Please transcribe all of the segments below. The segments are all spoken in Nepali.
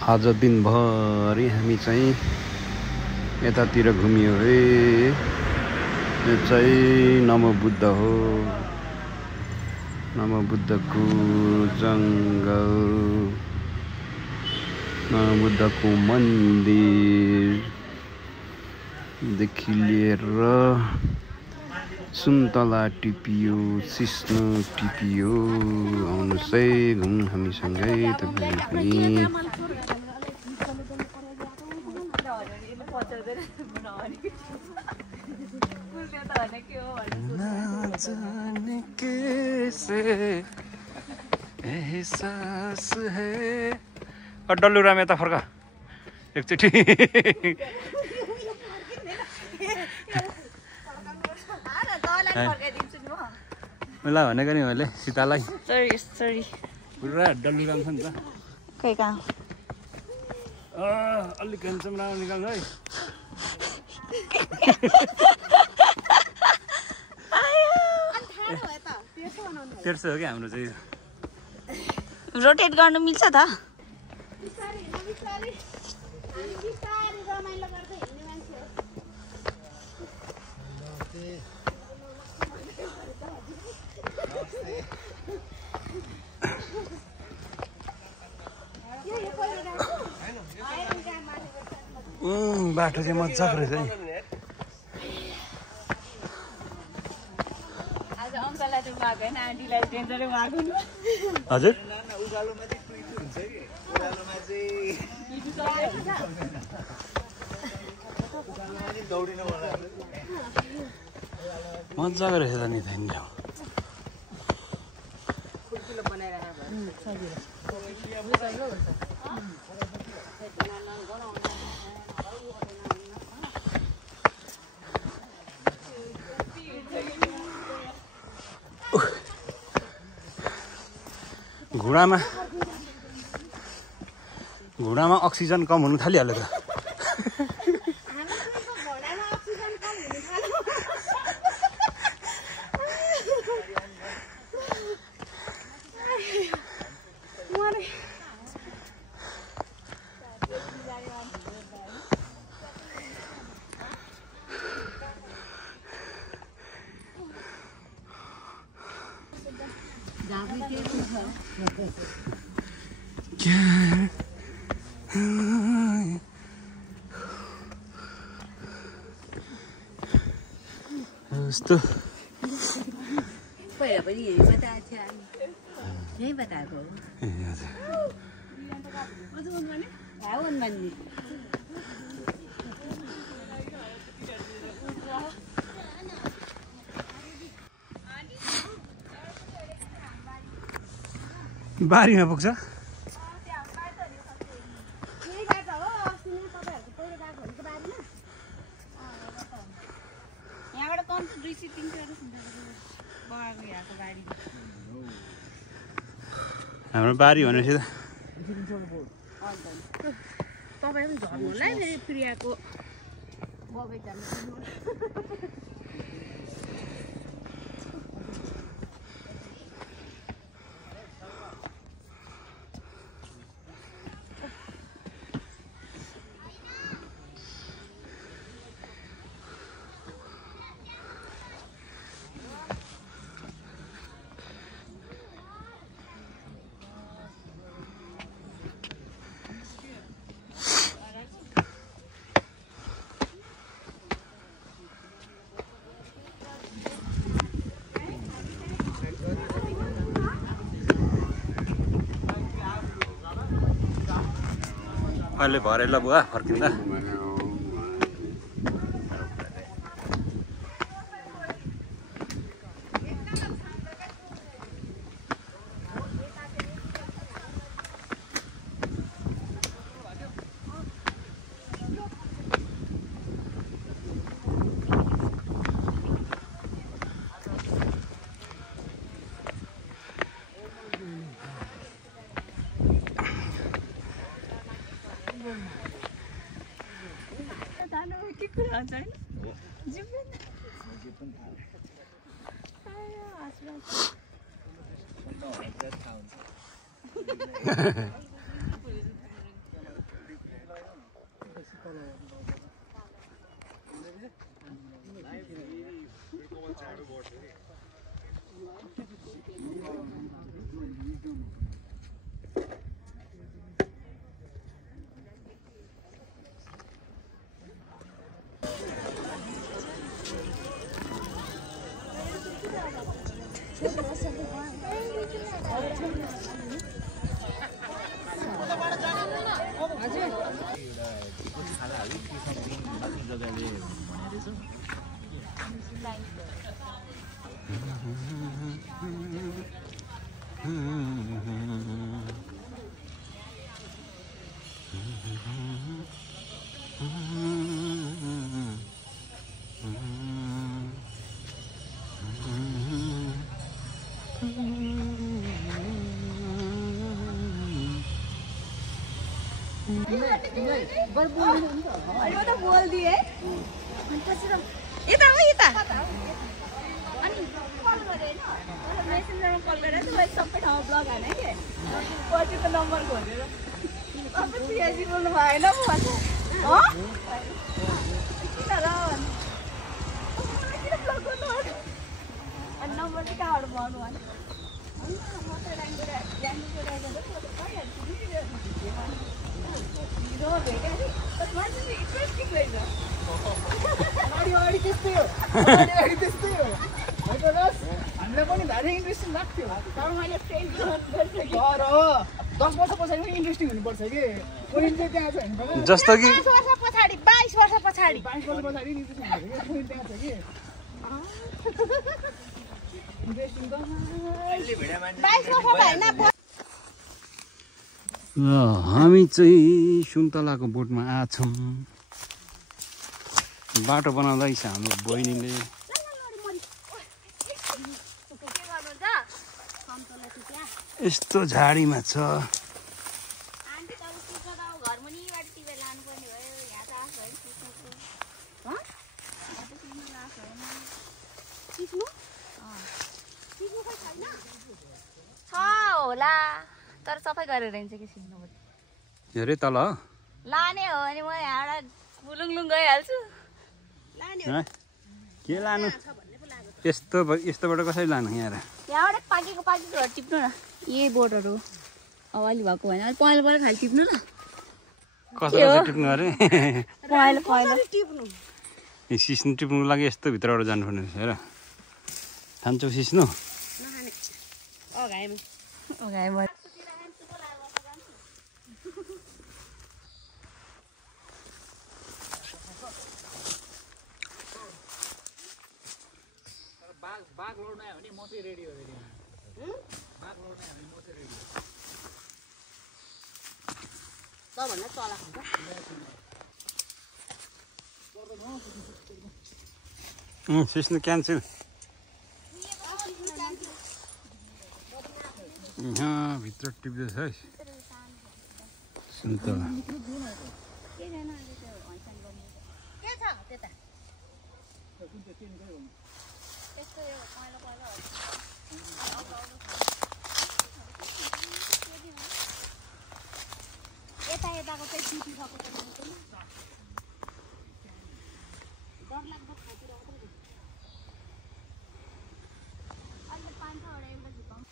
आज दिनभरि हामी चाहिँ यतातिर घुमियो है। यो चाहिँ नमोबुद्ध हो, नमोबुद्धको जङ्गल, नमोबुद्धको मन्दिरदेखि लिएर सुन्तला टिपियो, सिस्नो टिपियो। आउनुहोस् है घुम्नु हामीसँगै तपाईहरु पनि। जाने कैसे एहसास है। डल्लु राम यता फर्का एकचोटि। मलाई भनेको नि मैले सीतालाई सरी पुरा डल्लु राम छ नि त। खै कहाँ अलिक ह्यान्डसम राम्रो निकाल्नु है। तेर्सो हो कि हाम्रो चाहिँ रोटेट गर्नु मिल्छ त। बाटो चाहिँ मजाको रहेछ है। हजुर मजाको रहेछ त नि त्यहाँनिर। घुँडामा अक्सिजन कम हुनु थालिहाल्यो त। यस्तो पहिला पनि यही बताएको थियो, यही बताएको हो। बारीमा पुग्छ। हाम्रो बारी भनेपछि त तपाईहरु झर्नुलाई फेरि प्रियाको अहिले भरे ल बुवा फर्किँदा। बोल दिए यता हो यता अनि कल गरे हैन मेसेन्जरमा कल गरेर त सबै ठाउँमा ब्लग हाने के पछि त नम्बर खोजेर अब पिएजी बोल्नु भएन म भन्छ हो किन र किन ब्लग गर्नु अनि नम्बर चाहिँ कहाँबाट पाउनु भने म त ल्याङ्ग्वेज हामीलाई पनि धेरै इन्ट्रेस्टिङ लाग्थ्यो तर मैले 10 वर्ष पछाडि पनि इन्ट्रेस्टिङ हुनुपर्छ कि कोही चाहिँ त्यहाँ छ भने जस्तो कि 22 वर्ष पछाडि 22 वर्ष पछाडि इन्ट्रेस्टिङ हुन्छ कि कोही त्यहाँ छ कि इन्ट्रेस्टिङ त 22 वर्ष भएन हामी चाहिँ सुन्तलाको बोटमा आछौँ बाटो बनाउँदैछ हाम्रो बहिनीले यस्तो झाडीमा छ होला तर सफाइ गरेर हिँड्छ कि सिक्नु हेरे तल हो लाने हो भने म यहाँबाट बुलुङलुङ गइहाल्छु के लानु यस्तोबाट कसरी लानु यहाँबाट पाकेको टिप्नु न यही बोटहरू अब अलि भएको होइन अलिक पहेँलो खालि टिप्नु न कसरी टिप्नु अरे पहेँलो टिप्नु सिस्नु टिप्नुको लागि यस्तो भित्रबाट जानुपर्ने रहेछ हेर खान्छौ सिस्नु अगाएमा बाघ लड्न आयो भने म चाहिँ रेडी हो रेडी बाघ लड्न आयो भने म चाहिँ रेडी त भन्दा चला हुन्छ सिस्नु क्यान्सल भित्र टिप्दैछ है सुन्तला के छ त्यता यताको चाहिँ टिपिसकेको डर लाग्दो खातिर अहिले 5-6 वटा एउटा झुकाउँ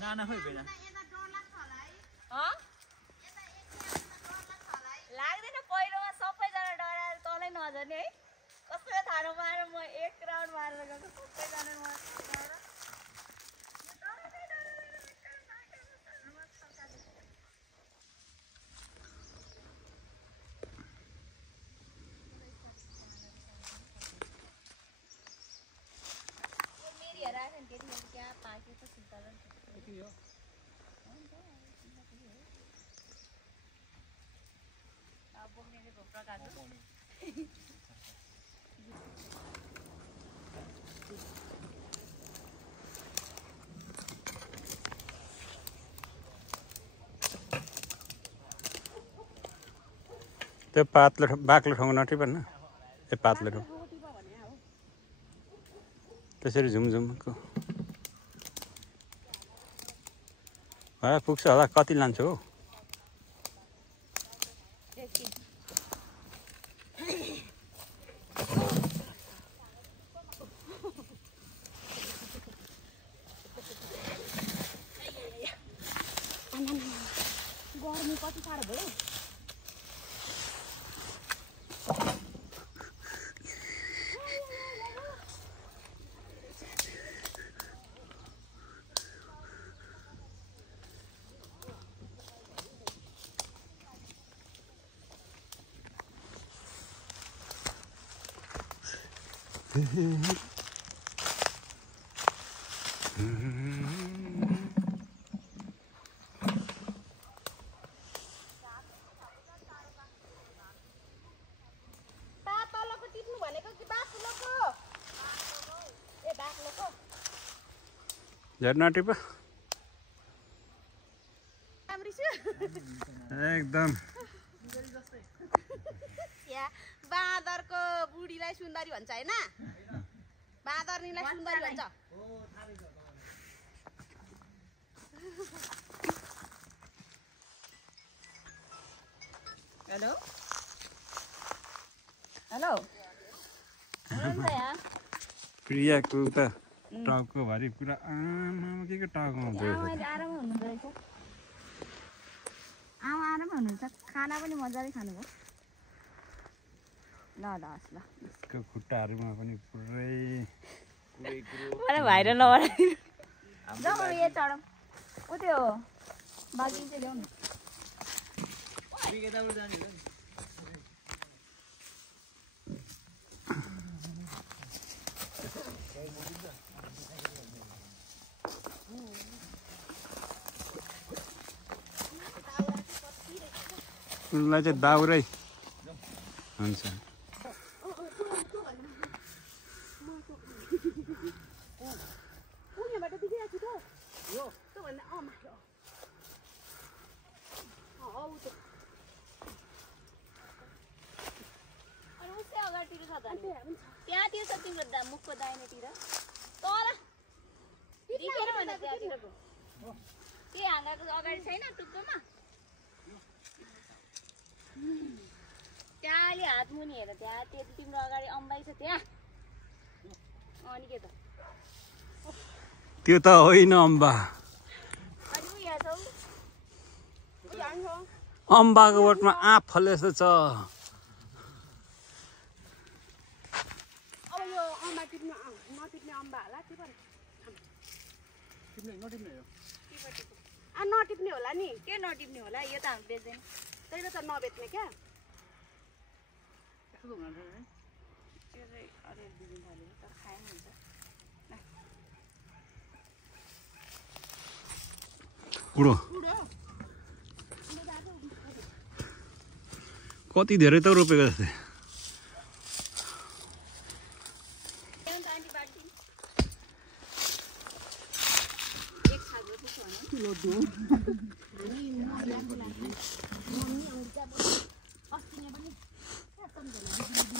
जान खोइ बेला लाग्दैन पहिलोमा सबैजना डराएर तलै नजाने है कसैले थाहा नपाएर म एक राउन्ड मारेर गएको सबैजना मेरी हेरा क्या पाके तो सुनता अब बोक्ने प्रकार त्यो बाक्लो ठाउँमा नटिपन्न त्यो पातलो ठाउँ त्यसरी झुमझुमको पुग्छ होला कति लान्छौ हौ गर्मी कति साह्रो भयो झर्ना टिप एकदम बाँदरको बुढीलाई सुन्दरी भन्छ हैन बाँदरनीलाई सुन्दरी भन्छ हेलो हेलो प्रियाको त टाउको भरि पुरा आमा के टाउको हुन्छ आराम हुनुहुन्छ रहेछ आमा आराम हुनुहुन्छ खाना पनि मजाले खानुभयो ल ल हस् ल यसको खुट्टाहरुमा पनि पुरै अरे भाइरल नभएर जाऊ यहाँ चढौँ उ त्यो बाँकी चाहिँ ल्याउनु उनलाई चाहिँ दाउरै हुन्छ त्यहाँतिर छ तिम्रो मुखको दाहिनेतिर तल देखेर भन त्यहाँतिरको त्यही हाँगाको अगाडि छैन टुप्पोमा त्यहाँ अलि हात मुनि हेर त्यहाँ त्यति तिम्रो अगाडि अम्बाई छ त्यहाँ अनि के त त्यो त होइन अम्बा अनि उ यहाँ छौ अम्बाको बोटमा आँप फले जस्तो छ अब यो अम्बा टिप्नु नटिप्ने अम्बा होला के भन्छ नटिप्ने होला नि के नटिप्ने होला यो त हामी बेच्दैन त्यही त नबेच्ने क्या त्यो चाहिँ अलिअलि बिग्रिन थाल्यो तर खाए पनि हुन्छ उडो कति धेरै त रोपेको जस्तै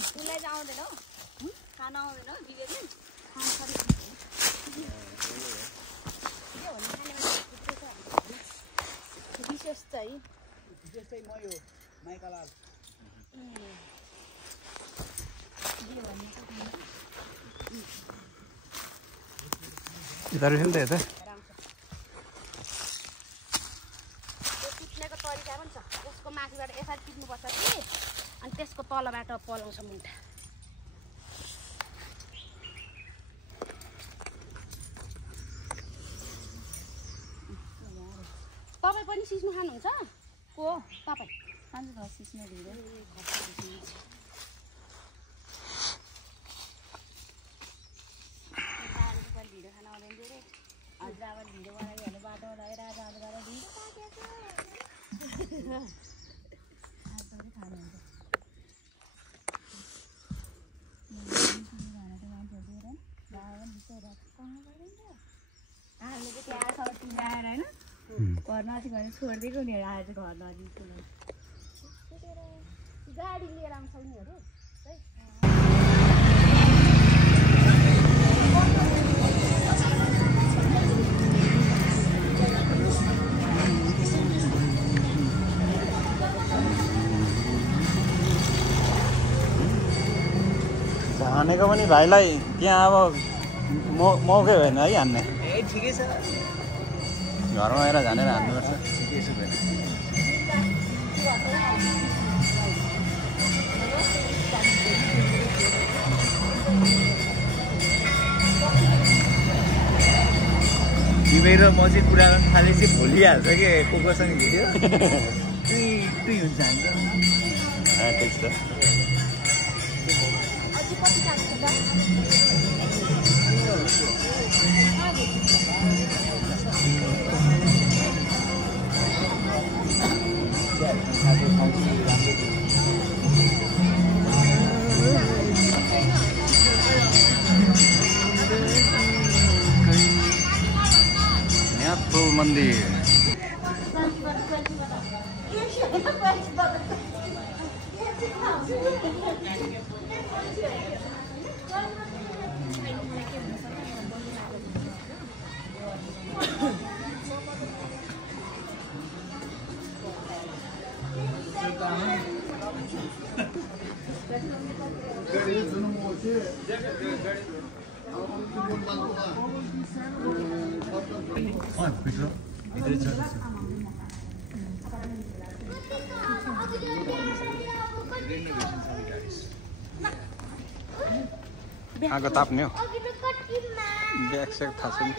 उसलाई चाहिँ आउँदैन हौ खाना आउँदैन हौ बिग्रियो विशेष चाहिँ म यो माइकालाल यता रहेछ नि त यता टिप्नेको तरिका पनि छ यसको माथिबाट यसरी टिप्नुपर्छ कि अनि त्यसको तलबाट पलाउँछ मुन्टा तपाईँ पनि सिस्नु खानुहुन्छ को तपाईँ खान्छ त सिस्नु ढिँडो ढिँडो खान आउँदैन धेरै हजुर ढिँडो बनाइहाल्नु बाटोमा लगेर आज गएर ढिँडो खानुहुन्छ हामीले चाहिँ त्यहाँ सब आएर होइन घर नजिक गरेर छोडिदिएको उनीहरू आएर चाहिँ घर नजिक गाडी लिएर आउँछ उनीहरू हानेको पनि भाइलाई त्यहाँ अब मौकै भएन है हान्ने ए ठिकै छ घरमा आएर झानेर हान्नुपर्छ ठिकै छ भने तिमी र म चाहिँ कुरा गर्न थालेपछि भुलिहाल्छ कि कोसँग भिडियो टुई हुन्छ हामी ठिक छ न्याथो मन्दिर आगो ताप्ने हो ब्याग स्याग थाहा छैन